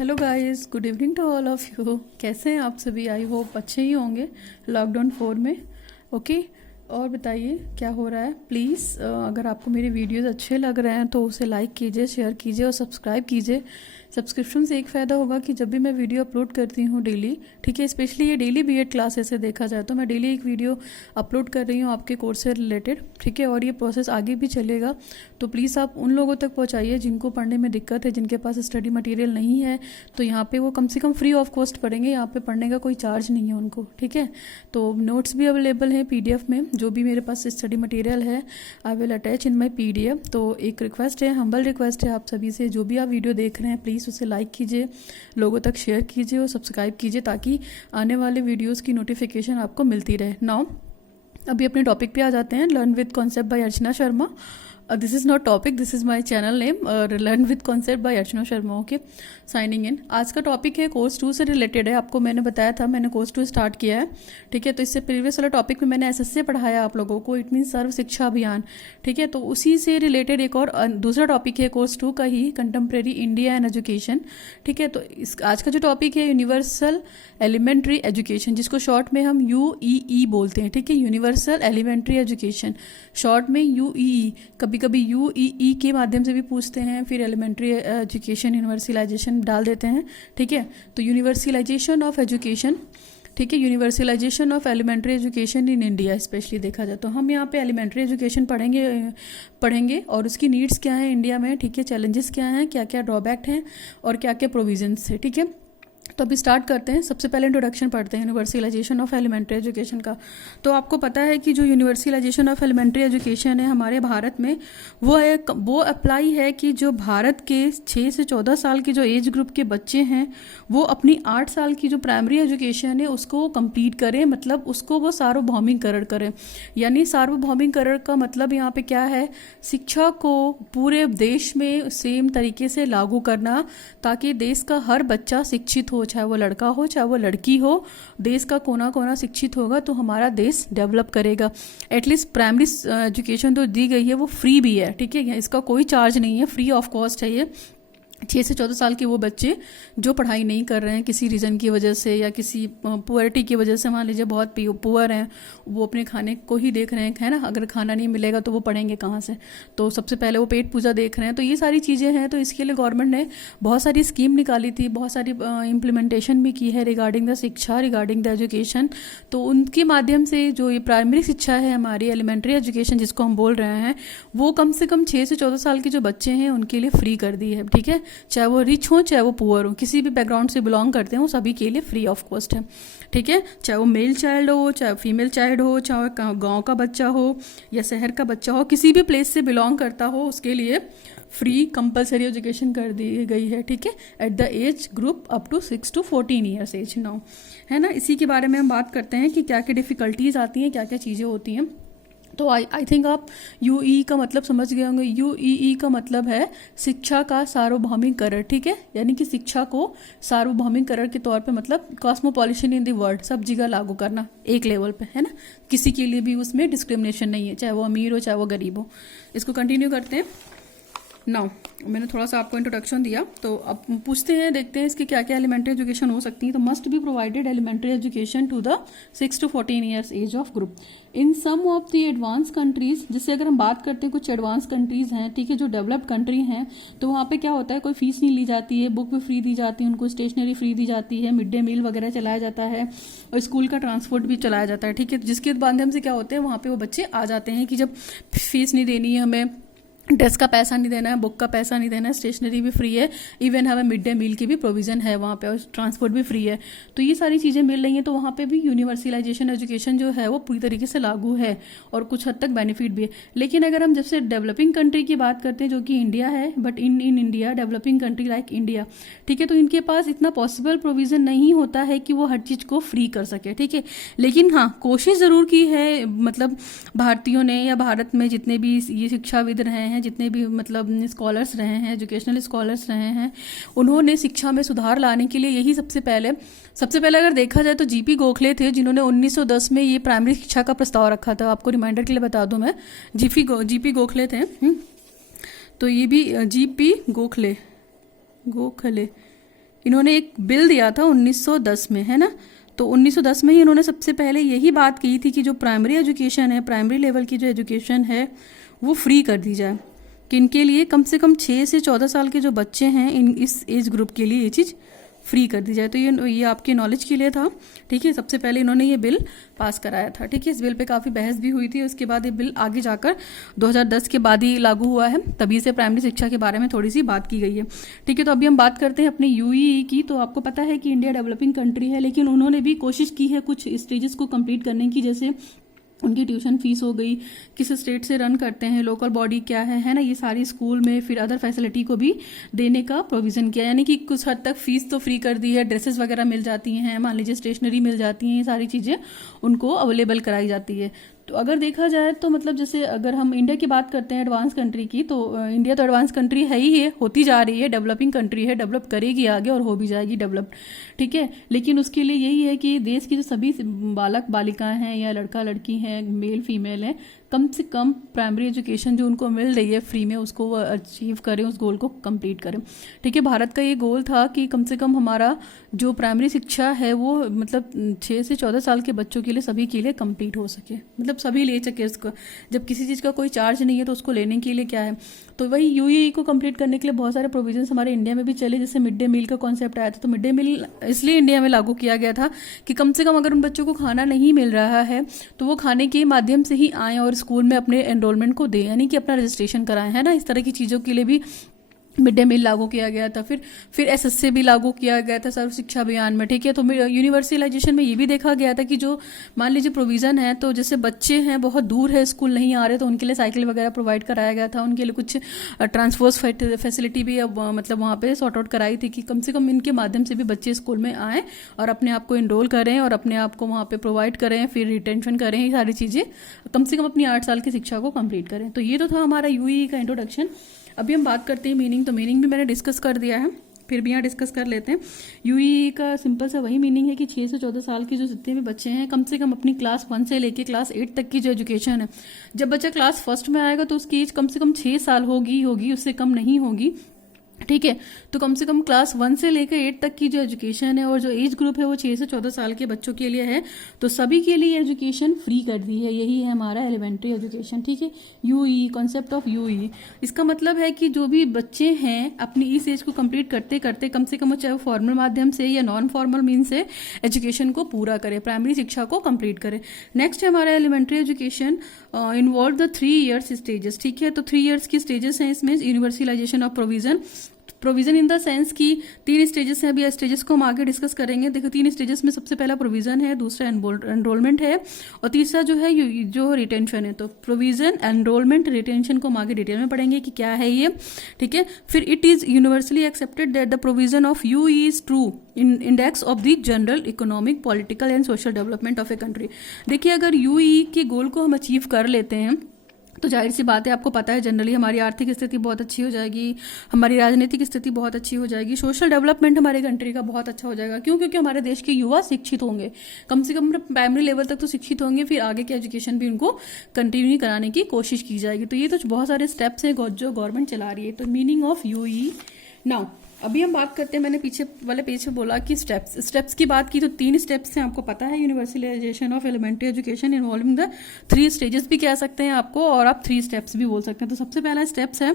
Hello guys, good evening to all of you. कैसे हैं आप सभी? आई होप अच्छे ही होंगे लॉकडाउन 4 में। ओके, और बताइए क्या हो रहा है। प्लीज़ अगर आपको मेरे वीडियोस अच्छे लग रहे हैं तो उसे लाइक कीजिए, शेयर कीजिए और सब्सक्राइब कीजिए। सब्सक्रिप्शन से एक फ़ायदा होगा कि जब भी मैं वीडियो अपलोड करती हूँ डेली, ठीक है, स्पेशली ये डेली बीएड क्लासेस से देखा जाए तो मैं डेली एक वीडियो अपलोड कर रही हूँ आपके कोर्स से रिलेटेड, ठीक है, और ये प्रोसेस आगे भी चलेगा। तो प्लीज़ आप उन लोगों तक पहुँचाइए जिनको पढ़ने में दिक्कत है, जिनके पास स्टडी मटेरियल नहीं है, तो यहाँ पे वो कम से कम फ्री ऑफ कॉस्ट पढ़ेंगे। यहाँ पे पढ़ने का कोई चार्ज नहीं है उनको, ठीक है। तो नोट्स भी अवेलेबल हैं पीडीएफ में, जो भी मेरे पास स्टडी मटेरियल है I will attach in my PDF. तो एक रिक्वेस्ट है, हम्बल रिक्वेस्ट है आप सभी से, जो भी आप वीडियो देख रहे हैं प्लीज़ उसे लाइक कीजिए, लोगों तक शेयर कीजिए और सब्सक्राइब कीजिए ताकि आने वाले वीडियोज़ की नोटिफिकेशन आपको मिलती रहे। नाउ अभी अपने टॉपिक पे आ जाते हैं। Learn with concept by Archana Sharma. This is not topic, this is my channel name, learn with concept by Archana Sharma. Okay, signing in. आज का टॉपिक है कोर्स 2 से रिलेटेड है। आपको मैंने बताया था मैंने कोर्स 2 स्टार्ट किया है, ठीक है। तो इससे प्रीवियस वाला टॉपिक में मैंने एसएससी पढ़ाया आप लोगों को, इट मीन सर्व शिक्षा अभियान, ठीक है। तो उसी से रिलेटेड एक और दूसरा टॉपिक है कोर्स 2 का ही, कंटेम्प्रेरी इंडिया एंड एजुकेशन, ठीक है। तो आज का जो टॉपिक है यूनिवर्सल एलिमेंट्री एजुकेशन, जिसको शॉर्ट में हम यूईई बोलते हैं, ठीक है, यूनिवर्सल एलिमेंट्री एजुकेशन, शॉर्ट में यूईई। कभी कभी यूईई के माध्यम से भी पूछते हैं, फिर एलिमेंट्री एजुकेशन यूनिवर्सलाइजेशन डाल देते हैं, ठीक है। तो यूनिवर्सलाइजेशन ऑफ एजुकेशन, ठीक है, universalization of elementary education in India specially देखा जाए तो हम यहाँ पे एलिमेंट्री एजुकेशन पढ़ेंगे और उसकी नीड्स क्या है इंडिया में, ठीक है, चैलेंजेस क्या हैं, क्या क्या ड्रॉबैक हैं और क्या क्या प्रोविजंस है, ठीक है। तो अभी स्टार्ट करते हैं। सबसे पहले इंट्रोडक्शन पढ़ते हैं यूनिवर्सलाइजेशन ऑफ एलिमेंट्री एजुकेशन का। तो आपको पता है कि जो यूनिवर्सलाइजेशन ऑफ एलिमेंट्री एजुकेशन है हमारे भारत में, वो अप्लाई है कि जो भारत के 6 से 14 साल के जो एज ग्रुप के बच्चे हैं वो अपनी 8 साल की जो प्राइमरी एजुकेशन है उसको कंप्लीट करें, मतलब उसको वो सार्वभौमिकरण करें। यानी सार्वभौमिकरण का मतलब यहाँ पे क्या है, शिक्षा को पूरे देश में सेम तरीके से लागू करना ताकि देश का हर बच्चा शिक्षित हो, चाहे वो लड़का हो चाहे वो लड़की हो। देश का कोना कोना शिक्षित होगा तो हमारा देश डेवलप करेगा। एटलीस्ट प्राइमरी एजुकेशन तो दी गई है वो फ्री भी है, ठीक है, इसका कोई चार्ज नहीं है, फ्री ऑफ कॉस्ट है ये। 6 से 14 साल के वो बच्चे जो पढ़ाई नहीं कर रहे हैं किसी रीज़न की वजह से या किसी पुअरिटी की वजह से, मान लीजिए बहुत पुअर हैं, वो अपने खाने को ही देख रहे हैं, है ना, अगर खाना नहीं मिलेगा तो वो पढ़ेंगे कहाँ से। तो सबसे पहले वो पेट पूजा देख रहे हैं। तो ये सारी चीज़ें हैं। तो इसके लिए गवर्नमेंट ने बहुत सारी स्कीम निकाली थी, बहुत सारी इम्प्लीमेंटेशन भी की है रिगार्डिंग द शिक्षा, रिगार्डिंग द एजुकेशन। तो उनके माध्यम से जो ये प्राइमरी शिक्षा है हमारी, एलिमेंट्री एजुकेशन जिसको हम बोल रहे हैं, वो कम से कम 6 से 14 साल के जो बच्चे हैं उनके लिए फ्री कर दी है, ठीक है। चाहे वो रिच हो चाहे वो पुअर हो, किसी भी बैकग्राउंड से बिलोंग करते हैं, वो सभी के लिए फ्री ऑफ कॉस्ट है, ठीक है। चाहे वो मेल चाइल्ड हो चाहे फीमेल चाइल्ड हो, चाहे गांव का बच्चा हो या शहर का बच्चा हो, किसी भी प्लेस से बिलोंग करता हो, उसके लिए फ्री कंपलसरी एजुकेशन कर दी गई है, ठीक है, at the age group up to 6 to 14 years age now, है ना। इसी के बारे में हम बात करते हैं कि क्या क्या डिफ़िकल्टीज आती हैं, क्या क्या चीज़ें होती हैं। तो आई थिंक आप यूई का मतलब समझ गए होंगे। यूई का मतलब है शिक्षा का सार्वभौमिकरण, ठीक है, यानी कि शिक्षा को सार्वभौमिकरण के तौर पे मतलब कॉस्मोपॉलिशन इन द वर्ल्ड, सब जगह लागू करना एक लेवल पे, है ना। किसी के लिए भी उसमें डिस्क्रिमिनेशन नहीं है, चाहे वो अमीर हो चाहे वो गरीब हो। इसको कंटिन्यू करते हैं। नाउ मैंने थोड़ा सा आपको इंट्रोडक्शन दिया, तो अब पूछते हैं, देखते हैं इसकी क्या क्या एलिमेंट्री एजुकेशन हो सकती है। तो must be provided elementary education to the 6 to 14 years age of group in some of the advance countries. जिससे अगर हम बात करते हैं कुछ एडवांस कंट्रीज हैं, ठीक है, जो डेवलप्ड कंट्री हैं, तो वहाँ पे क्या होता है, कोई फीस नहीं ली जाती है, बुक भी फ्री दी जाती है, उनको स्टेशनरी फ्री दी जाती है, मिड डे मील वगैरह चलाया जाता है और स्कूल का ट्रांसपोर्ट भी चलाया जाता है, ठीक है। जिसके माध्यम से क्या होते हैं, वहाँ पे वो बच्चे आ जाते हैं कि जब फीस नहीं देनी है हमें, ड्रेस का पैसा नहीं देना है, बुक का पैसा नहीं देना है, स्टेशनरी भी फ्री है, इवन हमें मिड डे मील की भी प्रोविज़न है वहाँ पे और ट्रांसपोर्ट भी फ्री है। तो ये सारी चीज़ें मिल रही हैं, तो वहाँ पे भी यूनिवर्सलाइजेशन एजुकेशन जो है वो पूरी तरीके से लागू है और कुछ हद तक बेनिफिट भी है। लेकिन अगर हम जैसे डेवलपिंग कंट्री की बात करते हैं जो कि इंडिया है, but in India developing country like India, ठीक है, तो इनके पास इतना पॉसिबल प्रोविज़न नहीं होता है कि वो हर चीज़ को फ्री कर सके, ठीक है। लेकिन हाँ, कोशिश ज़रूर की है, मतलब भारतीयों ने या भारत में जितने भी ये शिक्षाविद रहे हैं, जितने भी मतलब स्कॉलर्स रहे हैं, एजुकेशनल स्कॉलर्स रहे हैं, उन्होंने शिक्षा में सुधार लाने के लिए यही सबसे पहले अगर देखा जाए तो जीपी गोखले थे, जिन्होंने 1910 में ये प्राइमरी शिक्षा का प्रस्ताव रखा था। आपको रिमाइंडर के लिए बता दूं मैं, जीपी गोखले थे। तो ये भी जीपी गोखले इन्होंने एक बिल दिया था 1910 में, है ना। तो 1910 में ही इन्होंने सबसे पहले यही बात की थी कि जो प्राइमरी एजुकेशन है, प्राइमरी लेवल की जो एजुकेशन है वो फ्री कर दी जाए। कि इनके लिए कम से कम 6 से 14 साल के जो बच्चे हैं इस एज ग्रुप के लिए ये चीज़ फ्री कर दी जाए। तो ये आपके नॉलेज के लिए था, ठीक है। सबसे पहले इन्होंने ये बिल पास कराया था, ठीक है। इस बिल पे काफ़ी बहस भी हुई थी। उसके बाद ये बिल आगे जाकर 2010 के बाद ही लागू हुआ है, तभी से प्राइमरी शिक्षा के बारे में थोड़ी सी बात की गई है, ठीक है। तो अभी हम बात करते हैं अपने यूईई की। तो आपको पता है कि इंडिया डेवलपिंग कंट्री है, लेकिन उन्होंने भी कोशिश की है कुछ स्टेजेस को कंप्लीट करने की, जैसे उनकी ट्यूशन फीस हो गई, किस स्टेट से रन करते हैं, लोकल बॉडी क्या है ना, ये सारी स्कूल में, फिर अदर फैसिलिटी को भी देने का प्रोविज़न किया। यानी कि कुछ हद तक फीस तो फ्री कर दी है, ड्रेसेस वगैरह मिल जाती हैं, मान लीजिए स्टेशनरी मिल जाती हैं, ये सारी चीज़ें उनको अवेलेबल कराई जाती है। तो अगर देखा जाए तो मतलब जैसे अगर हम इंडिया की बात करते हैं एडवांस कंट्री की, तो इंडिया तो एडवांस कंट्री है ही है, होती जा रही है, डेवलपिंग कंट्री है, डेवलप करेगी आगे और हो भी जाएगी डेवलप, ठीक है। लेकिन उसके लिए यही है कि देश की जो सभी बालक बालिकाएं हैं या लड़का लड़की हैं, मेल फीमेल हैं, कम से कम प्राइमरी एजुकेशन जो उनको मिल रही है फ्री में, उसको वो अचीव करें, उस गोल को कंप्लीट करें, ठीक है। भारत का ये गोल था कि कम से कम हमारा जो प्राइमरी शिक्षा है वो मतलब 6 से 14 साल के बच्चों के लिए, सभी के लिए कंप्लीट हो सके, मतलब सभी ले सके उसको। जब किसी चीज़ का कोई चार्ज नहीं है तो उसको लेने के लिए क्या है। तो वही यूईई को कंप्लीट करने के लिए बहुत सारे प्रोविजंस हमारे इंडिया में भी चले, जैसे मिड डे मील का कॉन्सेप्ट आया था। तो मिड डे मील इसलिए इंडिया में लागू किया गया था कि कम से कम अगर उन बच्चों को खाना नहीं मिल रहा है तो वो खाने के माध्यम से ही आएँ और स्कूल में अपने एनरोलमेंट को दें, यानी कि अपना रजिस्ट्रेशन कराएं, है ना। इस तरह की चीज़ों के लिए भी मिड डे मील लागू किया गया था। फिर एसएसए भी लागू किया गया था सर्व शिक्षा अभियान में, ठीक है। तो यूनिवर्सलाइजेशन में ये भी देखा गया था कि जो मान लीजिए प्रोविज़न है, तो जैसे बच्चे हैं बहुत दूर है, स्कूल नहीं आ रहे, तो उनके लिए साइकिल वगैरह प्रोवाइड कराया गया था। उनके लिए कुछ ट्रांसपोर्ट फैसिलिटी भी मतलब वहाँ पे सॉर्ट आउट कराई थी कि कम से कम इनके माध्यम से भी बच्चे स्कूल में आएँ और अपने आप को इनरोल करें और अपने आप को वहाँ पर प्रोवाइड करें, फिर रिटेंशन करें, ये सारी चीज़ें कम से कम अपनी 8 साल की शिक्षा को कंप्लीट करें। तो ये तो था हमारा यूईई का इंट्रोडक्शन। अभी हम बात करते हैं मीनिंग। तो मीनिंग भी मैंने डिस्कस कर दिया है, फिर भी यहाँ डिस्कस कर लेते हैं। यूईई का सिंपल सा वही मीनिंग है कि 6 से 14 साल के जो जितने भी बच्चे हैं, कम से कम अपनी क्लास 1 से लेके क्लास 8 तक की जो एजुकेशन है, जब बच्चा क्लास 1 में आएगा तो उसकी एज कम से कम 6 साल होगी, उससे कम नहीं होगी, ठीक है। तो कम से कम क्लास 1 से लेकर 8 तक की जो एजुकेशन है और जो एज ग्रुप है वो 6 से 14 साल के बच्चों के लिए है। तो सभी के लिए एजुकेशन फ्री कर दी है, यही है हमारा एलिमेंट्री एजुकेशन, ठीक है। यूई, कॉन्सेप्ट ऑफ यूई, इसका मतलब है कि जो भी बच्चे हैं अपनी इस एज को कंप्लीट करते करते कम से कम चाहे वो फॉर्मल माध्यम से या नॉन फॉर्मल मीन से एजुकेशन को पूरा करें, प्राइमरी शिक्षा को कंप्लीट करें। नेक्स्ट है हमारा elementary education involve the 3 years stages, ठीक है। तो 3 years की स्टेजेस हैं इसमें। Universalization of provision in the sense की 3 स्टेजेस हैं। अभी स्टेजेस को हम आगे डिस्कस करेंगे। देखो 3 स्टेजेस में सबसे पहला प्रोविजन है, दूसरा एनरोलमेंट है और तीसरा जो है जो रिटेंशन है। तो प्रोविजन, एनरोलमेंट, रिटेंशन को हम आगे डिटेल में पढ़ेंगे कि क्या है ये, ठीक है। फिर it is universally accepted that the provision of you is true in index of the general economic, political and social development of a country. देखिए अगर यूई के गोल को हम अचीव कर लेते हैं तो जाहिर सी बात है, आपको पता है जनरली हमारी आर्थिक स्थिति बहुत अच्छी हो जाएगी, हमारी राजनीतिक स्थिति बहुत अच्छी हो जाएगी, सोशल डेवलपमेंट हमारे कंट्री का बहुत अच्छा हो जाएगा। क्यों? क्योंकि हमारे देश के युवा शिक्षित होंगे, कम से कम प्राइमरी लेवल तक तो शिक्षित होंगे, फिर आगे की एजुकेशन भी उनको कंटिन्यू कराने की कोशिश की जाएगी। तो ये तो बहुत सारे स्टेप्स हैं जो गवर्नमेंट चला रही है। तो मीनिंग ऑफ यूई। नाउ अभी हम बात करते हैं, मैंने पीछे वाले पेज पे बोला कि स्टेप्स की बात की तो 3 स्टेप्स हैं, आपको पता है। Universalization of elementary education involving the 3 stages भी कह सकते हैं आपको, और आप 3 स्टेप्स भी बोल सकते हैं। तो सबसे पहला स्टेप्स है,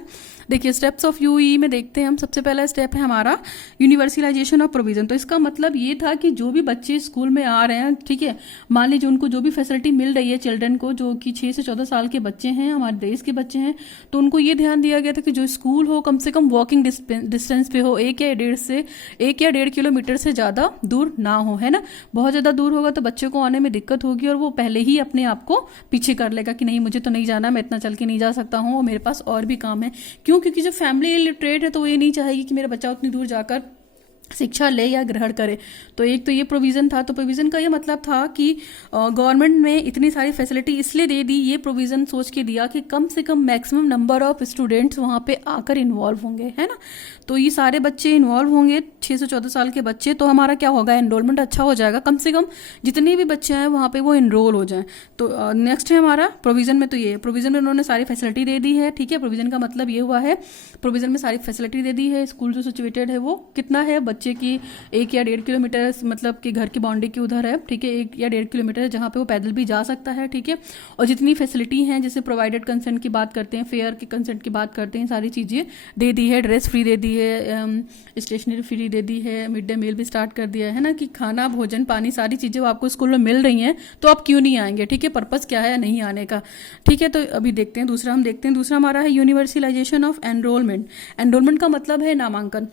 देखिए स्टेप्स ऑफ यूई में देखते हैं हम। सबसे पहला स्टेप है हमारा यूनिवर्सलाइजेशन ऑफ प्रोविजन। तो इसका मतलब ये था कि जो भी बच्चे स्कूल में आ रहे हैं, ठीक है, मान लीजिए उनको जो भी फैसिलिटी मिल रही है चिल्ड्रन को, जो कि 6 से 14 साल के बच्चे हैं, हमारे देश के बच्चे हैं, तो उनको ये ध्यान दिया गया था कि जो स्कूल हो कम से कम वॉकिंग डिस्टेंस पे हो, 1 या 1.5 किलोमीटर से ज़्यादा दूर ना हो, है ना। बहुत ज़्यादा दूर होगा तो बच्चे को आने में दिक्कत होगी और वो पहले ही अपने आप को पीछे कर लेगा कि नहीं मुझे तो नहीं जाना, मैं इतना चल के नहीं जा सकता हूँ, मेरे पास और भी काम है। क्यों? क्योंकि जो फैमिली इलिटरेट है तो वो ये नहीं चाहेगी कि मेरा बच्चा उतनी दूर जाकर शिक्षा ले या ग्रहण करे। तो एक तो ये प्रोविज़न था। तो प्रोविज़न का ये मतलब था कि गवर्नमेंट में इतनी सारी फैसिलिटी इसलिए दे दी, ये प्रोविज़न सोच के दिया कि कम से कम मैक्सिमम नंबर ऑफ स्टूडेंट्स वहाँ पे आकर इन्वॉल्व होंगे, है ना। तो ये सारे बच्चे इन्वॉल्व होंगे, 6 से 14 साल के बच्चे, तो हमारा क्या होगा, एनरोलमेंट अच्छा हो जाएगा, कम से कम जितने भी बच्चे हैं वहाँ पे वो इनरोल हो जाएं। तो नेक्स्ट है हमारा प्रोविज़न में। तो ये प्रोविज़न में उन्होंने सारी फैसिलिटी दे दी है, ठीक है। प्रोविज़न का मतलब ये हुआ है, प्रोविज़न में सारी फैसिलिटी दे दी है। स्कूल जो सिचुएटेड है वो कितना है, बच्चे की 1 या 1.5 किलोमीटर मतलब कि घर की बाउंड्री के उधर है, ठीक है, 1 या 1.5 किलोमीटर है जहाँ पे वो पैदल भी जा सकता है, ठीक है। और जितनी फैसिलिटी हैं, जैसे प्रोवाइडेड कंसेंट की बात करते हैं, फेयर के कंसेंट की बात करते हैं, सारी चीज़ें दे दी है, ड्रेस फ्री दे दी है, स्टेशनरी फ्री दे दी है, मिड डे मील भी स्टार्ट कर दिया है ना, कि खाना भोजन पानी सारी चीज़ें वो आपको स्कूल में मिल रही हैं, तो आप क्यों नहीं आएंगे, ठीक है। पर्पस क्या है नहीं आने का, ठीक है। तो अभी देखते हैं दूसरा, हम देखते हैं दूसरा हमारा है यूनिवर्सलाइजेशन ऑफ एनरोलमेंट। एनरोलमेंट का मतलब है नामांकन।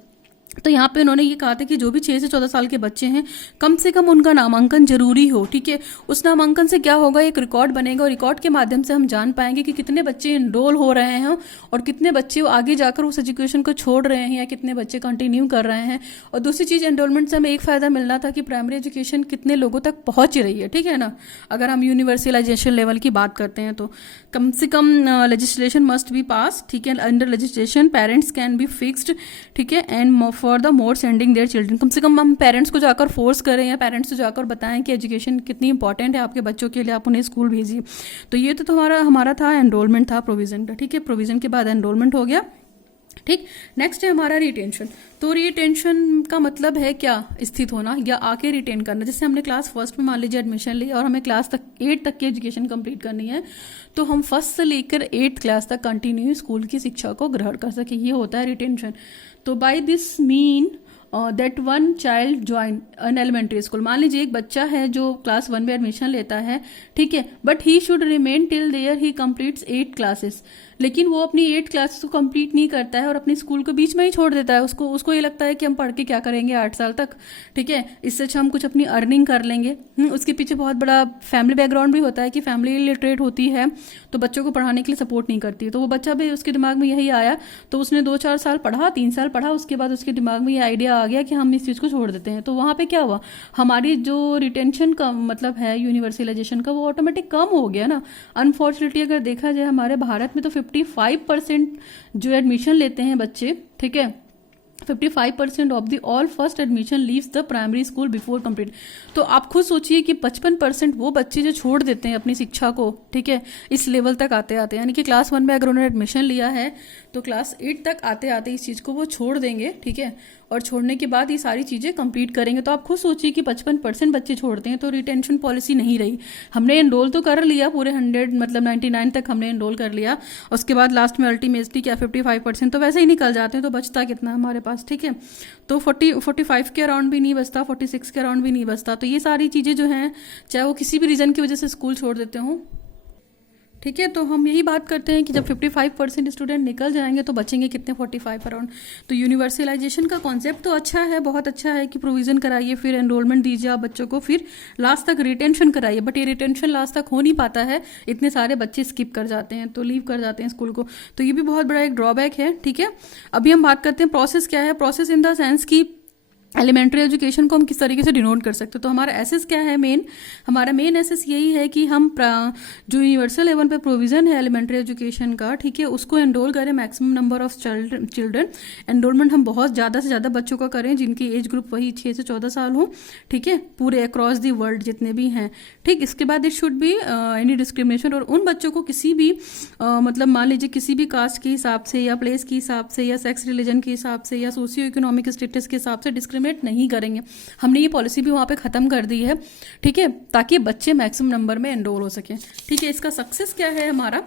तो यहाँ पे उन्होंने ये कहा था कि जो भी 6 से 14 साल के बच्चे हैं, कम से कम उनका नामांकन जरूरी हो, ठीक है। उस नामांकन से क्या होगा, एक रिकॉर्ड बनेगा और रिकॉर्ड के माध्यम से हम जान पाएंगे कि कितने बच्चे इनरोल हो रहे हैं और कितने बच्चे आगे जाकर उस एजुकेशन को छोड़ रहे हैं या कितने बच्चे कंटिन्यू कर रहे हैं। और दूसरी चीज़, एनरोलमेंट से हमें एक फ़ायदा मिलना था कि प्राइमरी एजुकेशन कितने लोगों तक पहुँच रही है, ठीक है ना। अगर हम यूनिवर्सलाइजेशन लेवल की बात करते हैं तो कम से कम लेजिस्लेशन मस्ट बी पास, ठीक है। Under legislation parents can be fixed, ठीक है, and for the more sending their children. कम से कम हम पेरेंट्स को जाकर फोर्स करें या पेरेंट्स को जाकर बताएं कि एजुकेशन कितनी इंपॉर्टेंट है आपके बच्चों के लिए, आप उन्हें स्कूल भेजिए। तो ये तो हमारा था एनरोलमेंट था प्रोविज़न का, ठीक है। प्रोविज़न के बाद एनरोलमेंट हो गया, ठीक। नेक्स्ट है हमारा रिटेंशन। तो रिटेंशन का मतलब है क्या, स्थित होना या आके रिटेन करना। जैसे हमने क्लास फर्स्ट में मान लीजिए एडमिशन ली और हमें क्लास तक 8 तक की एजुकेशन कंप्लीट करनी है, तो हम फर्स्ट से लेकर 8th क्लास तक कंटिन्यू स्कूल की शिक्षा को ग्रहण कर सके, ये होता है रिटेंशन। तो by this mean that one child join an elementary school. मान लीजिए एक बच्चा है जो क्लास 1 में एडमिशन लेता है, ठीक है, but he should remain till there he completes 8 classes. लेकिन वो अपनी 8 क्लासेस को कंप्लीट नहीं करता है और अपनी स्कूल को बीच में ही छोड़ देता है। उसको ये लगता है कि हम पढ़ के क्या करेंगे 8 साल तक, ठीक है, इससे अच्छा हम कुछ अपनी अर्निंग कर लेंगे। उसके पीछे बहुत बड़ा फैमिली बैकग्राउंड भी होता है कि फैमिली इलिटरेट होती है तो बच्चों को पढ़ाने के लिए सपोर्ट नहीं करती है। तो वो बच्चा भी उसके दिमाग में यही आया, तो उसने 2-4 साल पढ़ा, 3 साल पढ़ा, उसके बाद उसके दिमाग में ये आइडिया आ गया कि हम इस चीज़ को छोड़ देते हैं। तो वहाँ पे क्या हुआ, हमारी जो रिटेंशन का मतलब है यूनिवर्सलाइजेशन का, वो ऑटोमेटिक कम हो गया ना। अनफॉर्चुनेटली अगर देखा जाए हमारे भारत में तो 55% जो एडमिशन लेते हैं बच्चे, ठीक है, 55% of the all first admission leaves the primary school before complete. तो आप खुद सोचिए कि 55% वो बच्चे जो छोड़ देते हैं अपनी शिक्षा को, ठीक है, इस लेवल तक आते आते, यानी कि क्लास 1 में अगर उन्होंने एडमिशन लिया है तो क्लास 8 तक आते आते इस चीज़ को वो छोड़ देंगे, ठीक है, और छोड़ने के बाद ये सारी चीज़ें कंप्लीट करेंगे। तो आप खुद सोचिए कि 55% बच्चे छोड़ते हैं, तो रिटेंशन पॉलिसी नहीं रही। हमने एनरोल तो कर लिया पूरे 100 मतलब 99 तक हमने एनरोल कर लिया, उसके बाद लास्ट में अल्टीमेटली क्या 55% तो वैसे ही निकल जाते हैं, तो बचता कितना हमारे पास, ठीक है। तो 45 के अराउंड भी नहीं बचता, 46 के अराउंड भी नहीं बचता। तो ये सारी चीज़ें जो हैं, चाहे वो किसी भी रीज़न की वजह से स्कूल छोड़ देते हों, ठीक है। तो हम यही बात करते हैं कि जब 55% स्टूडेंट निकल जाएंगे तो बचेंगे कितने, 45 अराउंड। तो यूनिवर्सलाइजेशन का कॉन्सेप्ट तो अच्छा है, बहुत अच्छा है कि प्रोविज़न कराइए, फिर एनरोलमेंट दीजिए आप बच्चों को, फिर लास्ट तक रिटेंशन कराइए। बट ये रिटेंशन लास्ट तक हो नहीं पाता है, इतने सारे बच्चे स्किप कर जाते हैं, तो लीव कर जाते हैं स्कूल को। तो ये भी बहुत बड़ा एक ड्रॉबैक है, ठीक है। अभी हम बात करते हैं प्रोसेस क्या है। प्रोसेस इन द सेंस की एलिमेंट्री एजुकेशन को हम किस तरीके से डिनोट कर सकते हैं। तो हमारा एसेस क्या है, हमारा मेन एसेस यही है कि हम जो यूनिवर्सल लेवल पे प्रोविज़न है एलिमेंट्री एजुकेशन का, ठीक है, उसको एनरोल करें maximum number of children. Enrolment हम बहुत ज़्यादा से ज़्यादा बच्चों का करें जिनकी एज ग्रुप वही 6 से 14 साल हो, ठीक है, पूरे अक्रॉस दी वर्ल्ड जितने भी हैं, ठीक। इसके बाद it should be any discrimination, और उन बच्चों को किसी भी मतलब मान लीजिए किसी भी कास्ट के हिसाब से या प्लेस के हिसाब से या सेक्स रिलीजन के हिसाब से या सोशियो इकोनॉमिक स्टेटस के हिसाब से डिस्क्रिमिनेट नहीं करेंगे। हमने ये पॉलिसी भी वहाँ पे ख़त्म कर दी है, ठीक है, ताकि बच्चे मैक्सिमम नंबर में एनरोल हो सकें, ठीक है। इसका सक्सेस क्या है हमारा,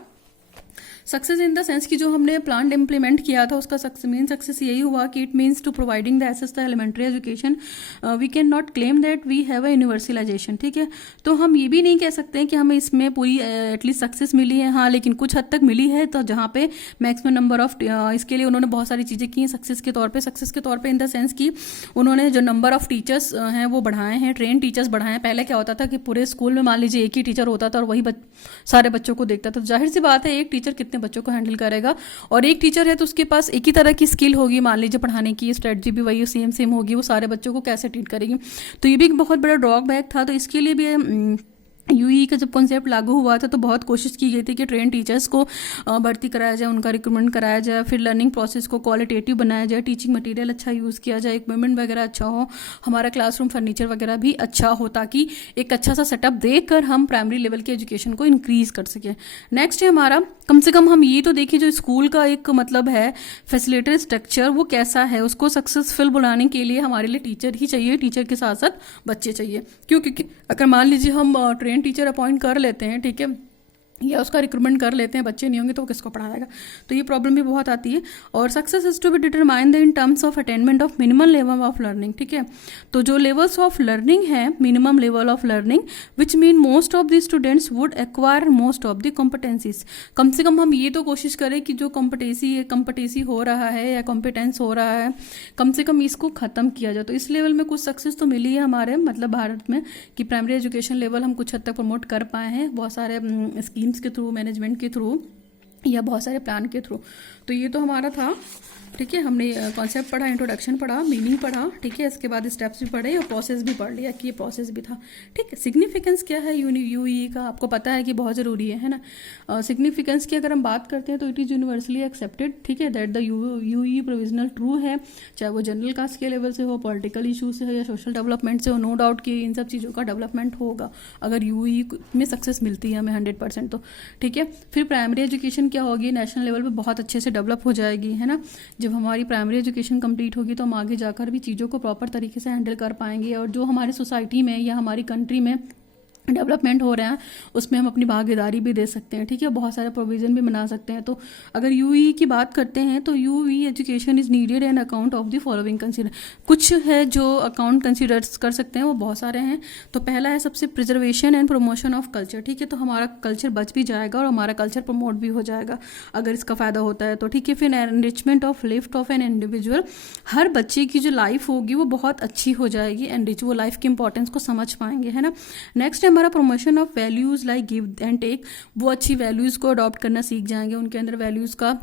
सक्सेस इन द सेंस कि जो हमने प्लान इम्प्लीमेंट किया था उसका मेन सक्सेस यही हुआ कि it means to providing the access the elementary education we can not claim that we have a universalization, ठीक है। तो हम ये भी नहीं कह सकते हैं कि हमें इसमें पूरी एटलीस्ट सक्सेस मिली है, हाँ, लेकिन कुछ हद तक मिली है। तो जहाँ पे मैक्सिमम नंबर ऑफ इसके लिए उन्होंने बहुत सारी चीज़ें की हैं सक्सेस के तौर पर इन द सेंस कि उन्होंने जो नंबर ऑफ टीचर्स हैं वो बढ़ाए हैं, ट्रेन टीचर्स बढ़ाए हैं। पहले क्या होता था कि पूरे स्कूल में मान लीजिए एक ही टीचर होता था और वही सारे बच्चों को देखता था। तो जाहिर सी बात है एक टीचर कितने बच्चों को हैंडल करेगा, और एक टीचर है तो उसके पास एक ही तरह की स्किल होगी, मान लीजिए पढ़ाने की स्ट्रेटजी भी वही सेम होगी, वो सारे बच्चों को कैसे ट्रीट करेगी। तो ये भी एक बहुत बड़ा ड्रॉबैक था। तो इसके लिए भी यूई का जब कॉन्सेप्ट लागू हुआ था तो बहुत कोशिश की गई थी कि ट्रेन टीचर्स को भर्ती कराया जाए, उनका रिक्रूटमेंट कराया जाए, फिर लर्निंग प्रोसेस को क्वालिटेटिव बनाया जाए, टीचिंग मटेरियल अच्छा यूज़ किया जाए, इक्विपमेंट वगैरह अच्छा हो, हमारा क्लासरूम फर्नीचर वगैरह भी अच्छा हो, ताकि एक अच्छा सा सेटअप देकर हम प्राइमरी लेवल के एजुकेशन को इंक्रीज़ कर सकें। नेक्स्ट है हमारा, कम से कम हम ये तो देखें जो स्कूल का एक मतलब है फैसिलिटेटर स्ट्रक्चर वो कैसा है, उसको सक्सेसफुल बनाने के लिए हमारे लिए टीचर ही चाहिए, टीचर के साथ साथ बच्चे चाहिए। क्यों? क्योंकि अगर मान लीजिए हम ट्रेन टीचर अपॉइंट कर लेते हैं, ठीक है, या उसका रिक्रूटमेंट कर लेते हैं, बच्चे नहीं होंगे तो वो किसको पढ़ाएगा, तो ये प्रॉब्लम भी बहुत आती है। और success is to be determined in terms of attainment of minimum level of learning, ठीक है। तो जो लेवल्स ऑफ लर्निंग है, minimum level of learning which mean most of the students would acquire most of the competencies. कम से कम हम ये तो कोशिश करें कि जो कॉम्पिटेंसी हो रहा है या कॉम्पिटेंस हो रहा है, कम से कम इसको ख़त्म किया जाए। तो इस लेवल में कुछ सक्सेस तो मिली है हमारे मतलब भारत में कि प्राइमरी एजुकेशन लेवल हम कुछ हद तक प्रमोट कर पाए हैं, बहुत सारे स्कीम्स के थ्रू, मैनेजमेंट के थ्रू या बहुत सारे प्लान के थ्रू। तो ये तो हमारा था, ठीक है, हमने कॉन्सेप्ट पढ़ा, इंट्रोडक्शन पढ़ा, मीनिंग पढ़ा, ठीक है, इसके बाद स्टेप्स भी पढ़े और प्रोसेस भी पढ़ लिया कि ये प्रोसेस भी था, ठीक है। सिग्निफिकेंस क्या है यूई का, आपको पता है कि बहुत ज़रूरी है ना। सिग्निफिकेंस की अगर हम बात करते हैं तो इट इज़ यूनिवर्सली एक्सेप्टेड, ठीक है, that the UE provisional true है, चाहे वो जनरल कास्ट के लेवल से हो, पॉलिटिकल इशू से हो या सोशल डेवलपमेंट से हो। नो डाउट कि इन सब चीज़ों का डेवलपमेंट होगा अगर यूई में सक्सेस मिलती है हमें 100%, तो ठीक है। फिर प्राइमरी एजुकेशन क्या होगी, नेशनल लेवल पर बहुत अच्छे से डेवलप हो जाएगी, है ना। जब हमारी प्राइमरी एजुकेशन कंप्लीट होगी तो हम आगे जाकर भी चीज़ों को प्रॉपर तरीके से हैंडल कर पाएंगे, और जो हमारी सोसाइटी में या हमारी कंट्री में डेवलपमेंट हो रहे हैं उसमें हम अपनी भागीदारी भी दे सकते हैं, ठीक है, बहुत सारे प्रोविज़न भी बना सकते हैं। तो अगर यूई की बात करते हैं तो UE education is needed an account of the following consider. कुछ है जो अकाउंट कंसीडर कर सकते हैं, वो बहुत सारे हैं। तो पहला है सबसे preservation and promotion of culture, ठीक है, तो हमारा कल्चर बच भी जाएगा और हमारा कल्चर प्रमोट भी हो जाएगा अगर इसका फ़ायदा होता है तो, ठीक है। फिर enrichment of lift of an individual, हर बच्चे की जो लाइफ होगी वो बहुत अच्छी हो जाएगी, एनरिच, वो लाइफ की इंपॉर्टेंस को समझ पाएंगे, है ना। नेक्स्ट हमारा promotion of values like give and take, वो अच्छी वैल्यूज़ को अडॉप्ट करना सीख जाएंगे, उनके अंदर वैल्यूज़ का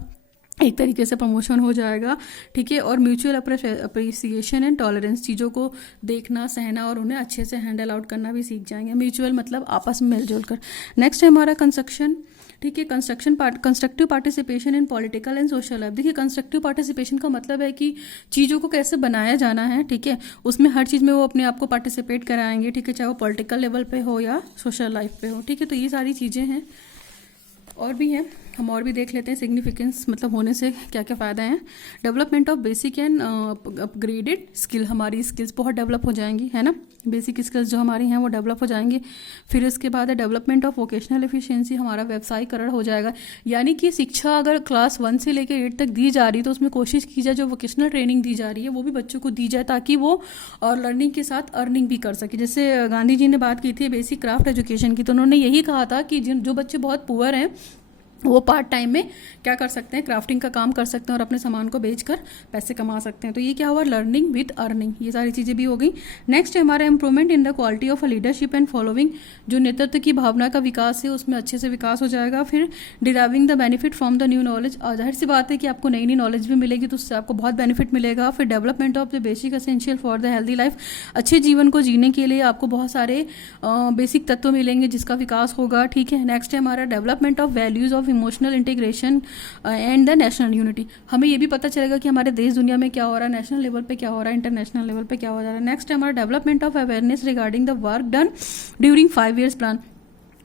एक तरीके से प्रमोशन हो जाएगा, ठीक है। और म्यूचुअल अप्रिसिएशन एंड टॉलरेंस, चीज़ों को देखना, सहना और उन्हें अच्छे से हैंडल आउट करना भी सीख जाएंगे। म्यूचुअल मतलब आपस में मिलजुल कर। नेक्स्ट है हमारा कंस्ट्रक्शन, ठीक है, constructive participation in political and social life. देखिए कंस्ट्रक्टिव पार्टिसिपेशन का मतलब है कि चीज़ों को कैसे बनाया जाना है, ठीक है, उसमें हर चीज़ में वो अपने आप को पार्टिसिपेट कराएंगे, ठीक है, चाहे वो पॉलिटिकल लेवल पे हो या सोशल लाइफ पे हो, ठीक है। तो ये सारी चीज़ें हैं, और भी हैं, हम और भी देख लेते हैं सिग्निफिकेंस मतलब होने से क्या क्या फ़ायदा है। Development of basic and upgraded skill, हमारी स्किल्स बहुत डेवलप हो जाएंगी, है ना, बेसिक स्किल्स जो हमारी हैं वो डेवलप हो जाएंगी। फिर इसके बाद है डेवलपमेंट ऑफ वोकेशनल एफिशिएंसी, हमारा व्यवसायीकरण हो जाएगा, यानी कि शिक्षा अगर क्लास 1 से लेकर 8 तक दी जा रही है तो उसमें कोशिश की जाए जो वोकेशनल ट्रेनिंग दी जा रही है वो भी बच्चों को दी जाए, ताकि वो और लर्निंग के साथ अर्निंग भी कर सके। जैसे गांधी जी ने बात की थी बेसिक क्राफ्ट एजुकेशन की, तो उन्होंने यही कहा था कि जो बच्चे बहुत पुअर हैं वो पार्ट टाइम में क्या कर सकते हैं, क्राफ्टिंग का काम कर सकते हैं और अपने सामान को बेचकर पैसे कमा सकते हैं। तो ये क्या हुआ, लर्निंग विद अर्निंग, ये सारी चीज़ें भी हो गई। नेक्स्ट है हमारा improvement in the quality of a leadership and following, जो नेतृत्व की भावना का विकास है उसमें अच्छे से विकास हो जाएगा। फिर deriving the benefit from the new knowledge, जाहिर सी बात है कि आपको नई नई नॉलेज भी मिलेगी तो उससे आपको बहुत बेनिफिट मिलेगा। फिर development of the basic essential for the healthy life, अच्छे जीवन को जीने के लिए आपको बहुत सारे बेसिक तत्व मिलेंगे जिसका विकास होगा, ठीक है। नेक्स्ट है हमारा development of values of emotional integration and the national unity, हमें ये भी पता चलेगा कि हमारे देश दुनिया में क्या हो रहा है, नेशनल लेवल पे क्या हो रहा है, इंटरनेशनल लेवल पे क्या हो रहा है। नेक्स्ट है हमारा development of awareness regarding the work done during 5 years plan,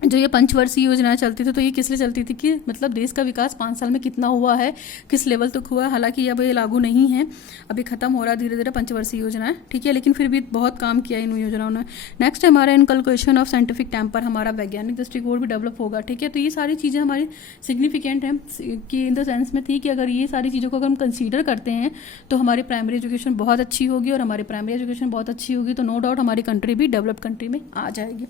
जो ये पंचवर्षीय योजनाएं चलती थी तो ये किस लिए चलती थी कि मतलब देश का विकास 5 साल में कितना हुआ है, किस लेवल तक हुआ है। हालांकि अब ये लागू नहीं है, अभी खत्म हो रहा है धीरे धीरे पंचवर्षीय योजनाएं, ठीक है, लेकिन फिर भी बहुत काम किया इन योजनाओं ने। नेक्स्ट है हमारा इनकलकेशन ऑफ साइंटिफिक टेम्पर, हमारा वैज्ञानिक दृष्टिकोण भी डेवलप होगा, ठीक है। तो ये सारी चीज़ें हमारी सिग्निफिकेंट हैं कि इन द सेंस में थी कि अगर ये सारी चीज़ों को अगर हम कंसीडर करते हैं तो हमारी प्राइमरी एजुकेशन बहुत अच्छी होगी, और हमारी प्राइमरी एजुकेशन बहुत अच्छी होगी तो नो डाउट हमारी कंट्री भी डेवलप कंट्री में आ जाएगी,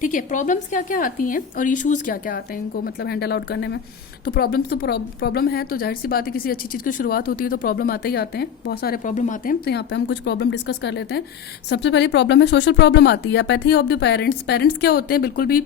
ठीक है। प्रॉब्लम्स क्या क्या आती हैं और इश्यूज़ क्या क्या आते हैं इनको मतलब हैंडल आउट करने में। तो प्रॉब्लम्स तो प्रॉब्लम है तो जाहिर सी बात है किसी अच्छी चीज़ की शुरुआत होती है तो प्रॉब्लम आते ही आते हैं, बहुत सारे प्रॉब्लम आते हैं। तो यहाँ पे हम कुछ प्रॉब्लम डिस्कस कर लेते हैं। सबसे पहले प्रॉब्लम है सोशल प्रॉब्लम आती है, apathy of the parents. Parents क्या होते हैं, बिल्कुल भी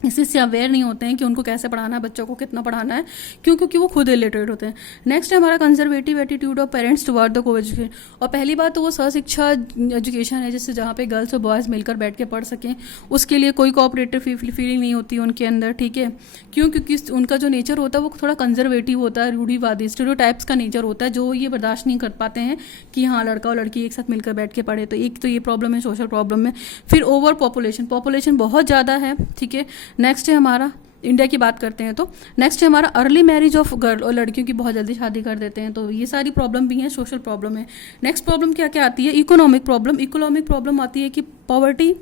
इसी से अवेयर नहीं होते हैं कि उनको कैसे पढ़ाना है, बच्चों को कितना पढ़ाना है, क्योंकि वो खुद इलिटरेट होते हैं। नेक्स्ट है हमारा conservative attitude of parents toward the को एजुकेशन। और पहली बात तो वो सहशिक्षा एजुकेशन है, जिससे जहाँ पे गर्ल्स और बॉयज़ मिलकर बैठ के पढ़ सकें, उसके लिए कोई कोऑपरेटिव फीलिंग नहीं होती उनके अंदर, ठीक है। क्यों? क्योंकि उनका जो नेचर होता है वो थोड़ा कंजर्वेटिव होता है, रूढ़िवादी स्टेरियोटाइप्स का नेचर होता है, जो ये बर्दाश्त नहीं कर पाते हैं कि हाँ लड़का और लड़की एक साथ मिलकर बैठ के पढ़े। तो एक तो ये प्रॉब्लम है, सोशल प्रॉब्लम है। फिर ओवर पॉपुलेशन बहुत ज़्यादा है, ठीक है। नेक्स्ट है हमारा इंडिया की बात करते हैं तो नेक्स्ट है हमारा अर्ली मैरिज ऑफ गर्ल, और लड़कियों की बहुत जल्दी शादी कर देते हैं। तो ये सारी प्रॉब्लम भी है, सोशल प्रॉब्लम है। नेक्स्ट प्रॉब्लम क्या क्या आती है? इकोनॉमिक प्रॉब्लम आती है कि पॉवर्टी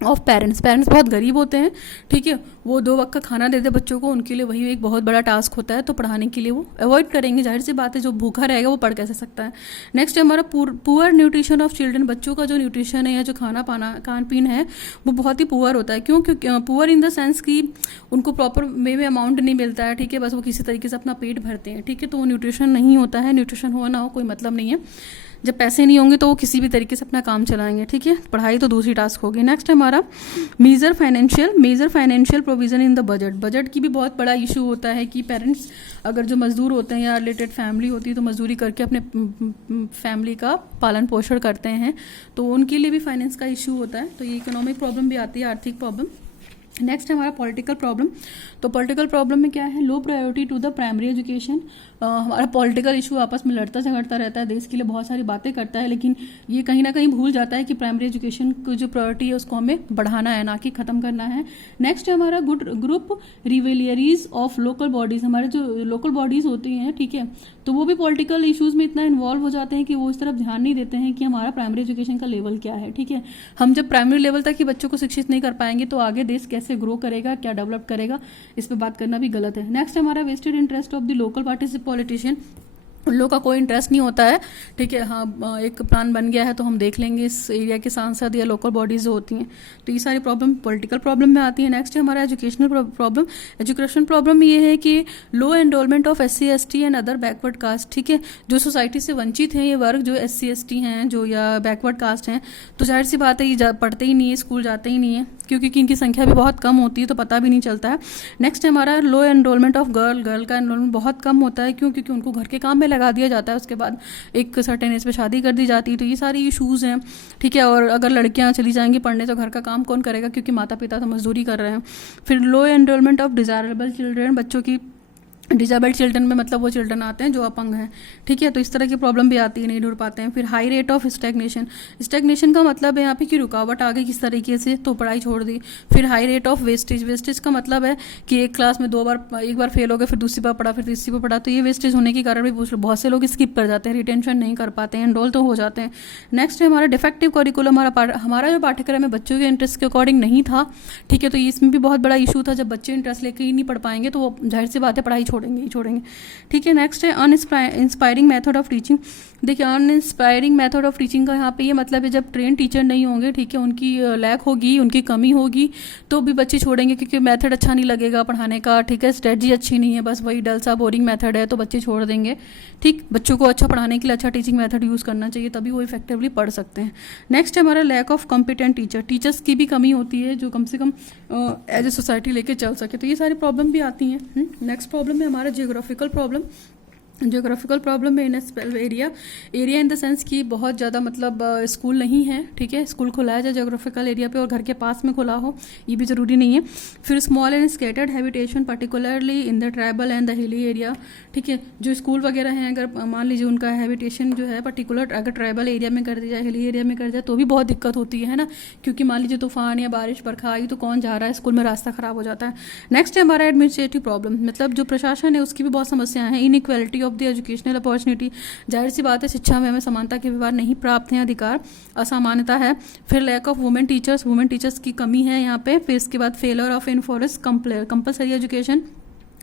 ऑफ पेरेंट्स बहुत गरीब होते हैं, ठीक है। वो 2 वक्त का खाना देते बच्चों को, उनके लिए वही एक बहुत बड़ा टास्क होता है, तो पढ़ाने के लिए वो अवॉइड करेंगे। जाहिर सी बात है, जो भूखा रहेगा वो पढ़ कैसे सकता है। नेक्स्ट है हमारा पुअर न्यूट्रिशन ऑफ चिल्ड्रन। बच्चों का जो न्यूट्रिशन है या जो खान पीन है वो बहुत ही पुअर होता है। क्यों? क्योंकि पुअर इन द सेंस कि उनको प्रॉपर वे में अमाउंट नहीं मिलता है, ठीक है। बस वो किसी तरीके से अपना पेट भरते हैं, ठीक है। तो वो न्यूट्रिशन नहीं होता है। न्यूट्रिशन हो ना हो कोई मतलब नहीं है। जब पैसे नहीं होंगे तो वो किसी भी तरीके से अपना काम चलाएंगे, ठीक है। पढ़ाई तो दूसरी टास्क होगी। नेक्स्ट है हमारा major financial provision in the budget की भी बहुत बड़ा इशू होता है कि पेरेंट्स अगर जो मजदूर होते हैं या रिलेटेड फैमिली होती है तो मजदूरी करके अपने फैमिली का पालन पोषण करते हैं, तो उनके लिए भी फाइनेंस का इशू होता है। तो ये इकोनॉमिक प्रॉब्लम भी आती है, आर्थिक प्रॉब्लम। नेक्स्ट है हमारा पॉलिटिकल प्रॉब्लम। तो पॉलिटिकल प्रॉब्लम में क्या है? Low priority to the primary education. हमारा पॉलिटिकल इशू आपस में लड़ता झगड़ता रहता है, देश के लिए बहुत सारी बातें करता है, लेकिन ये कहीं ना कहीं भूल जाता है कि प्राइमरी एजुकेशन की जो प्रायोरिटी है उसको हमें बढ़ाना है, ना कि खत्म करना है। नेक्स्ट है हमारा ग्रुप रिवेलियरीज ऑफ लोकल बॉडीज। हमारे जो लोकल बॉडीज होती हैं, ठीक है, तो वो भी पॉलिटिकल इशूज में इतना इन्वॉल्व हो जाते हैं कि वो इस तरफ ध्यान नहीं देते हैं कि हमारा प्राइमरी एजुकेशन का लेवल क्या है, ठीक है। हम जब प्राइमरी लेवल तक ही बच्चों को शिक्षित नहीं कर पाएंगे तो आगे देश कैसे ग्रो करेगा, क्या डेवलप करेगा, इस पर बात करना भी गलत है। नेक्स्ट हमारा vested interest of the local participant politician. उन लोगों का कोई इंटरेस्ट नहीं होता है, ठीक है। हाँ, एक प्लान बन गया है तो हम देख लेंगे इस एरिया के सांसद या लोकल बॉडीज जो होती हैं। तो ये सारी प्रॉब्लम पॉलिटिकल प्रॉब्लम में आती है। नेक्स्ट है हमारा एजुकेशन प्रॉब्लम ये है कि low enrolment of SC ST and other backward caste, ठीक है। जो सोसाइटी से वंचित हैं ये वर्ग, जो SC ST हैं जो या बैकवर्ड कास्ट हैं, तो जाहिर सी बात है ये पढ़ते ही नहीं है, स्कूल जाते ही नहीं है, क्योंकि इनकी संख्या भी बहुत कम होती है तो पता भी नहीं चलता है। नेक्स्ट है हमारा लो एनरोलमेंट ऑफ गर्ल का एनरोलमेंट बहुत कम होता है। क्यों? क्योंकि उनको घर के काम में लगा दिया जाता है, उसके बाद एक सर्टेन एज पे शादी कर दी जाती है। तो ये सारी इशूज़ हैं, ठीक है। और अगर लड़कियां चली जाएंगी पढ़ने तो घर का काम कौन करेगा, क्योंकि माता पिता तो मजदूरी कर रहे हैं। फिर लो एनरोलमेंट ऑफ डिजायरेबल चिल्ड्रन। बच्चों की डिजेबल्ड चिल्ड्रन में मतलब वो चिल्ड्रन आते हैं जो अपंग हैं, ठीक है। तो इस तरह की प्रॉब्लम भी आती है, नहीं ढूंढ पाते हैं। फिर हाई रेट ऑफ स्टैग्नेशन का मतलब है यहाँ पे कि रुकावट आ गई किस तरीके से, तो पढ़ाई छोड़ दी। फिर हाई रेट ऑफ वेस्टेज का मतलब है कि एक क्लास में एक बार फेल हो गए, फिर दूसरी बार पढ़ा, फिर तीसरी बार पढ़ा, तो ये वेस्टेज होने के कारण भी बहुत से लोग स्किप कर जाते हैं, रिटेंशन नहीं कर पाते हैं, एनरोल तो हो जाते हैं। नेक्स्ट है हमारा डिफेक्टिव करिकुलम। हमारा जो पाठ्यक्रम है बच्चों के इंटरेस्ट के अकॉर्डिंग नहीं था, ठीक है। तो इसमें भी बहुत बड़ा इशू था, जब बच्चे इंटरेस्ट लेके ही नहीं पढ़ पाएंगे तो वो जाहिर सी बात है पढ़ाई छोड़ेंगे, ठीक है। नेक्स्ट है अनइंस्पायरिंग मेथड ऑफ टीचिंग। देखिए, अनइंस्पायरिंग मेथड ऑफ टीचिंग का यहाँ पे ये मतलब है जब ट्रेन टीचर नहीं होंगे, ठीक है, उनकी लैक होगी, उनकी कमी होगी, तो भी बच्चे छोड़ेंगे क्योंकि मेथड अच्छा नहीं लगेगा पढ़ाने का, ठीक है। स्ट्रेटजी अच्छी नहीं है, बस वही डल सा बोरिंग मेथड है, तो बच्चे छोड़ देंगे, ठीक। बच्चों को अच्छा पढ़ाने के लिए अच्छा टीचिंग मेथड यूज़ करना चाहिए, तभी वो इफेक्टिवली पढ़ सकते हैं। नेक्स्ट है हमारा लैक ऑफ कॉम्पिटेंट टीचर्स की भी कमी होती है, जो कम से कम एज ए सोसाइटी लेके चल सके। तो ये सारी प्रॉब्लम भी आती हैं। नेक्स्ट प्रॉब्लम है हमारा जियोग्राफिकल प्रॉब्लम में इन एरिया इन द सेंस कि बहुत ज़्यादा मतलब स्कूल नहीं है, ठीक है। स्कूल खुला है जियोग्राफिकल एरिया पे और घर के पास में खुला हो, ये भी ज़रूरी नहीं है। फिर small and scattered habitation particularly in the tribal and the hilly area, ठीक है। जो स्कूल वगैरह हैं, अगर मान लीजिए उनका हैबिटेशन जो है पर्टिकुलर अगर ट्राइबल एरिया में कर दिया जाए, हिली एरिया में कर जाए, तो भी बहुत दिक्कत होती है ना, क्योंकि मान लीजिए तूफान या बारिश बरखा आई तो कौन जा रहा है स्कूल में, रास्ता ख़राब हो जाता है। नेक्स्ट है हमारा एडमिनिस्ट्रेटिव प्रॉब्लम, मतलब जो प्रशासन है उसकी भी बहुत समस्याएं हैं। Inequality of the educational opportunity, जाहिर सी बात है शिक्षा में हमें समानता के व्यवहार नहीं प्राप्त हैं, अधिकार असामान्यता है। फिर लैक ऑफ वुमेन टीचर्स की कमी है यहाँ पे। फिर इसके बाद failure of enforce compulsory education,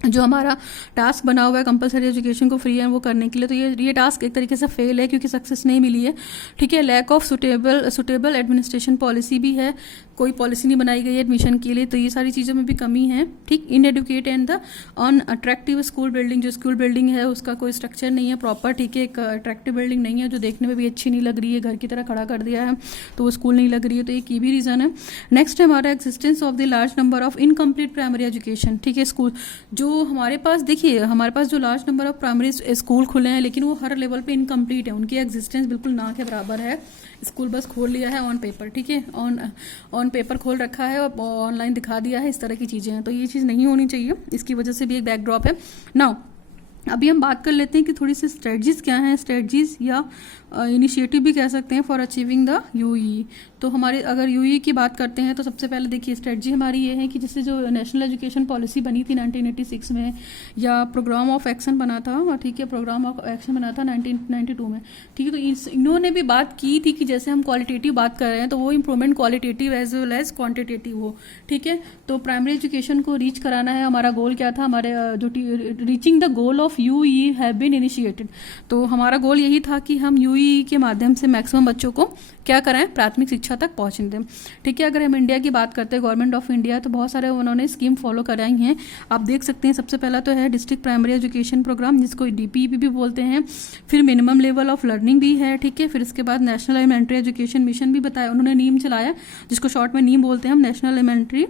जो हमारा टास्क बना हुआ है कंपलसरी एजुकेशन को फ्री है वो करने के लिए, तो ये टास्क एक तरीके से फेल है क्योंकि सक्सेस नहीं मिली है, ठीक है। Lack of suitable administration policy भी है। कोई पॉलिसी नहीं बनाई गई है एडमिशन के लिए, तो ये सारी चीज़ों में भी कमी है। ठीक, inadequate and the unattractive school building, जो स्कूल बिल्डिंग है उसका कोई स्ट्रक्चर नहीं है प्रॉपर। ठीक है, एक अट्रैक्टिव बिल्डिंग नहीं है, जो देखने में भी अच्छी नहीं लग रही है, घर की तरह खड़ा कर दिया है तो वो स्कूल नहीं लग रही है, तो एक ये भी रीज़न है। नेक्स्ट है हमारा existence of the large number of incomplete primary education. ठीक है, स्कूल जो हमारे पास, देखिए हमारे पास जो large number of primary school खुले हैं लेकिन वो हर लेवल पे इनकम्प्लीट है, उनकी एग्जिस्टेंस बिल्कुल ना के बराबर है। स्कूल बस खोल लिया है ऑन पेपर, ठीक है, ऑन पेपर खोल रखा है और ऑनलाइन दिखा दिया है, इस तरह की चीज़ें हैं, तो ये चीज़ नहीं होनी चाहिए। इसकी वजह से भी एक बैकड्रॉप है। नाउ अभी हम बात कर लेते हैं कि थोड़ी सी स्ट्रेटजीज क्या हैं, स्ट्रेटजीज या इनिशिएटिव भी कह सकते हैं फॉर अचीविंग द यूई। तो हमारे अगर यूई की बात करते हैं तो सबसे पहले देखिए स्ट्रेटजी हमारी ये है कि जैसे जो नेशनल एजुकेशन पॉलिसी बनी थी 1986 में, या प्रोग्राम ऑफ एक्शन बना था, ठीक है, प्रोग्राम ऑफ एक्शन बना था 1992 में, ठीक है, तो इन्होंने भी बात की थी कि जैसे हम क्वालिटेटिव बात कर रहे हैं तो वो improvement qualitative as well as quantitative हो। ठीक है, तो प्राइमरी एजुकेशन को रीच कराना है, हमारा गोल क्या था, हमारे जो reaching the goal of UE have been initiated. तो हमारा गोल यही था कि हम यूई के माध्यम से मैक्सिमम बच्चों को क्या कराएं, प्राथमिक शिक्षा तक पहुंचने दें। ठीक है, अगर हम इंडिया की बात करते हैं, गवर्नमेंट ऑफ इंडिया, तो बहुत सारे उन्होंने स्कीम फॉलो कराई हैं, आप देख सकते हैं। सबसे पहला तो है डिस्ट्रिक्ट प्राइमरी एजुकेशन प्रोग्राम, जिसको डीपीईपी भी बोलते हैं, फिर मिनिमम लेवल ऑफ लर्निंग भी है, ठीक है, फिर इसके बाद नेशनल एलिमेंट्री एजुकेशन मिशन भी बताया उन्होंने, नीम चलाया, जिसको शॉर्ट में नीम बोलते हैं हम, नेशनल एलिमेंट्री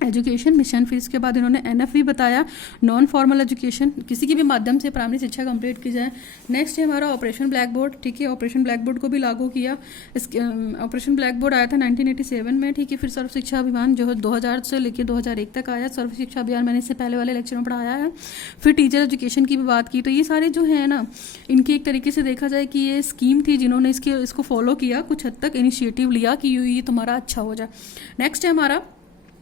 एजुकेशन मिशन। फिर इसके बाद इन्होंने एनएफ भी बताया, नॉन फॉर्मल एजुकेशन, किसी के भी माध्यम से प्राइमरी शिक्षा कंप्लीट की जाए। नेक्स्ट है हमारा ऑपरेशन ब्लैक बोर्ड। ठीक है, ऑपरेशन ब्लैक बोर्ड को भी लागू किया। ऑपरेशन ब्लैक बोर्ड आया था 1987 में, ठीक है। फिर सर्व शिक्षा अभियान जो 2000 से लेकर 2001 तक आया, सर्व शिक्षा अभियान मैंने इससे पहले वाले लेक्चर में पढ़ाया है। फिर टीचर एजुकेशन की भी बात की। तो ये सारे जो है ना, इनकी एक तरीके से देखा जाए कि ये स्कीम थी जिन्होंने इसको फॉलो किया, कुछ हद तक इनिशिएटिव लिया कि ये तुम्हारा अच्छा हो जाए। नेक्स्ट है हमारा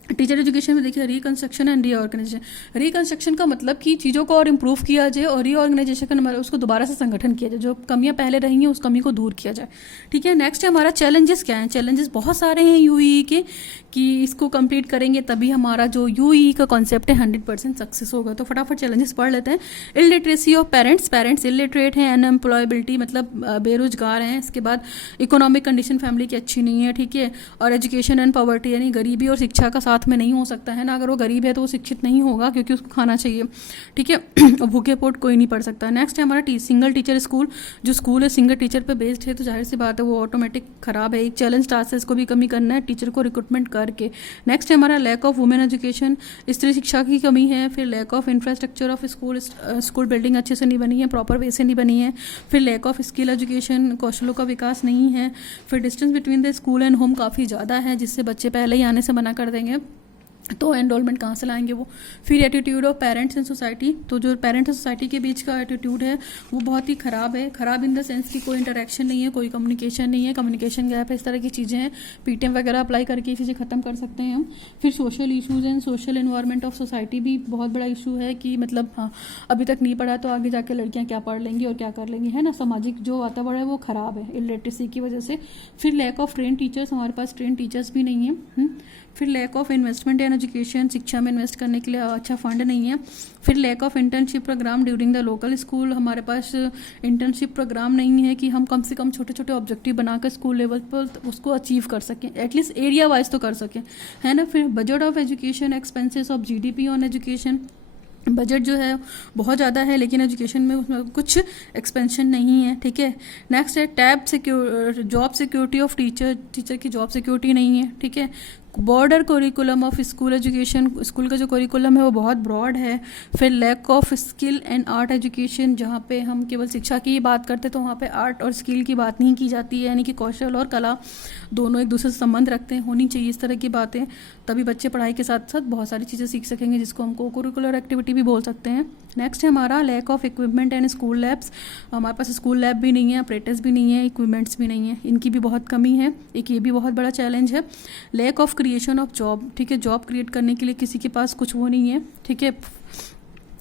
टीचर एजुकेशन में, देखिए रिकंस्ट्रक्शन एंड रीऑर्गेनाइजेशन। रिकंस्ट्रक्शन का मतलब कि चीज़ों को और इम्प्रूव किया जाए, और रीऑर्गेनाइजेशन का मतलब उसको दोबारा से संगठन किया जाए, जो कमियां पहले रही हैं उस कमी को दूर किया जाए। ठीक है, नेक्स्ट है हमारा चैलेंजेस क्या हैं। चैलेंजेस बहुत सारे हैं यूई के, कि इसको कंप्लीट करेंगे तभी हमारा जो यूई का कॉन्सेप्ट है 100% सक्सेस होगा। तो फटाफट चैलेंजेस पढ़ लेते हैं। इलिटरेसी ऑफ पेरेंट्स इलिटरेट हैं, अनएम्प्लॉयबिलिटी मतलब बेरोजगार हैं। इसके बाद इकोनॉमिक कंडीशन फैमिली की अच्छी नहीं है, ठीक है, और एजुकेशन एंड पॉवर्टी यानी गरीबी और शिक्षा का साथ में नहीं हो सकता है ना। अगर वो गरीब है तो वो शिक्षित नहीं होगा, क्योंकि उसको खाना चाहिए, ठीक है, और भूखे पेट कोई नहीं पढ़ सकता। नेक्स्ट है हमारा सिंगल टीचर स्कूल। जो स्कूल है सिंगल टीचर पे बेस्ड है, तो जाहिर सी बात है वो ऑटोमेटिक खराब है। एक चैलेंज टास्क है, इसको भी कमी करना है टीचर को रिक्रूटमेंट करके। नेक्स्ट है हमारा लैक ऑफ वुमेन एजुकेशन, स्त्री शिक्षा की कमी है। फिर lack of infrastructure of school building अच्छे से नहीं बनी है, प्रॉपर वे से नहीं बनी है। फिर लैक ऑफ स्किल एजुकेशन, कौशलों का विकास नहीं है। फिर distance between the school and home काफ़ी ज़्यादा है, जिससे बच्चे पहले ही आने से मना कर देंगे, तो एनरोलमेंट कहाँ से लाएंगे वो। फिर attitude of parents and society, तो जो पेरेंट्स और सोसाइटी के बीच का एटीट्यूड है वो बहुत ही ख़राब है। ख़राब इन द सेंस कि कोई इंटरेक्शन नहीं है, कोई कम्युनिकेशन नहीं है, कम्युनिकेशन गैप है, इस तरह की चीज़ें हैं। पीटीएम वगैरह अप्लाई करके ये चीज़ें ख़त्म कर सकते हैं हम। फिर social issues and social environment of society भी बहुत बड़ा इशू है, कि मतलब हाँ अभी तक नहीं पढ़ा तो आगे जाके लड़कियाँ क्या पढ़ लेंगी और क्या कर लेंगी, है ना। सामाजिक जो वातावरण है वो ख़राब है इलिटरेसी की वजह से। फिर लैक ऑफ ट्रेन टीचर्स, हमारे पास ट्रेन टीचर्स भी नहीं है। फिर lack of investment in education, शिक्षा में इन्वेस्ट करने के लिए अच्छा फंड नहीं है। फिर lack of internship program during the local school, हमारे पास इंटर्नशिप प्रोग्राम नहीं है कि हम कम से कम छोटे छोटे ऑब्जेक्टिव बनाकर स्कूल लेवल पर उसको अचीव कर सकें, एटलीस्ट एरिया वाइज तो कर सकें, है ना। फिर budget of education, expenses of GDP on education, budget जो है बहुत ज़्यादा है लेकिन एजुकेशन में उसमें कुछ एक्सपेंशन नहीं है, ठीक है। नेक्स्ट है जॉब सिक्योरिटी ऑफ टीचर की जॉब सिक्योरिटी नहीं है, ठीक है। Border curriculum of school education, school का जो करिकुलम है वो बहुत ब्रॉड है। फिर lack of skill and art education, जहाँ पे हम केवल शिक्षा की ही बात करते तो वहाँ पे आर्ट और स्किल की बात नहीं की जाती है, यानी कि कौशल और कला दोनों एक दूसरे से संबंध रखते हैं, होनी चाहिए इस तरह की बातें, तभी बच्चे पढ़ाई के साथ साथ बहुत सारी चीज़ें सीख सकेंगे, जिसको हम को करिकुलर एक्टिविटी भी बोल सकते हैं। नेक्स्ट है हमारा lack of equipment and school labs, हमारे पास स्कूल लैब भी नहीं है, ऑपरेटर्स भी नहीं है, इक्विपमेंट्स भी नहीं है, इनकी भी बहुत कमी है, एक ये भी बहुत बड़ा चैलेंज है। Lack of creation of job, ठीक है, जॉब क्रिएट करने के लिए किसी के पास कुछ वो नहीं है, ठीक है।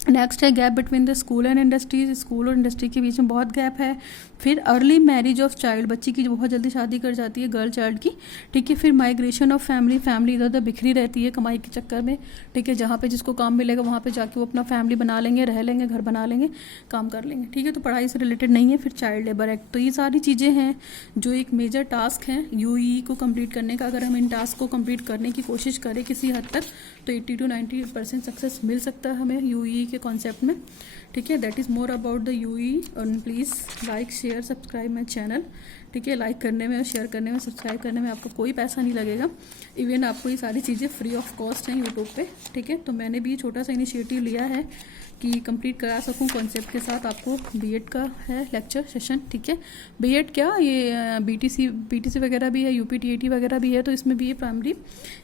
नेक्स्ट है gap between the school and industries, school और इंडस्ट्री के बीच में बहुत गैप है। फिर अर्ली मैरिज ऑफ चाइल्ड, बच्ची की जो बहुत जल्दी शादी कर जाती है गर्ल चाइल्ड की, ठीक है। फिर माइग्रेशन ऑफ फैमिली, फैमिली इधर उधर बिखरी रहती है कमाई के चक्कर में, ठीक है। जहाँ पे जिसको काम मिलेगा वहाँ पे जाके वो अपना फैमिली बना लेंगे, रह लेंगे, घर बना लेंगे, काम कर लेंगे, ठीक है। तो पढ़ाई से रिलेटेड नहीं है। फिर चाइल्ड लेबर एक्ट, तो ये सारी चीज़ें हैं जो एक मेजर टास्क है यूई को कंप्लीट करने का। अगर हम इन टास्क को कंप्लीट करने की कोशिश करें किसी हद तक तो 80 to 90% सक्सेस मिल सकता है हमें यूई के कॉन्सेप्ट में, ठीक है। That is more about the UE. And please like share subscribe my channel, ठीक है। लाइक करने में, शेयर करने में, सब्सक्राइब करने में आपको कोई पैसा नहीं लगेगा। इवन आपको ये सारी चीज़ें फ्री ऑफ कॉस्ट हैं यूट्यूब पे, ठीक है। तो मैंने भी छोटा सा इनिशिएटिव लिया है कि कंप्लीट करा सकूं कॉन्सेप्ट के साथ। आपको बीएड का है लेक्चर सेशन, ठीक है। बीएड क्या, ये बीटीसी वगैरह भी है, यूपीटीएटी वगैरह भी है, तो इसमें भी ये प्राइमरी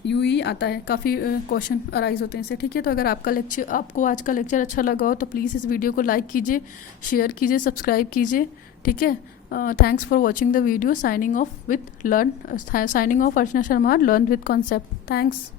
यूई आता है, काफ़ी क्वेश्चन अराइज होते हैं इससे, ठीक है। तो अगर आपको आज का लेक्चर अच्छा लगा हो तो प्लीज़ इस वीडियो को लाइक कीजिए, शेयर कीजिए, सब्सक्राइब कीजिए, ठीक है। Thanks for watching the video. Signing off Archana Sharma, learn with concept. Thanks.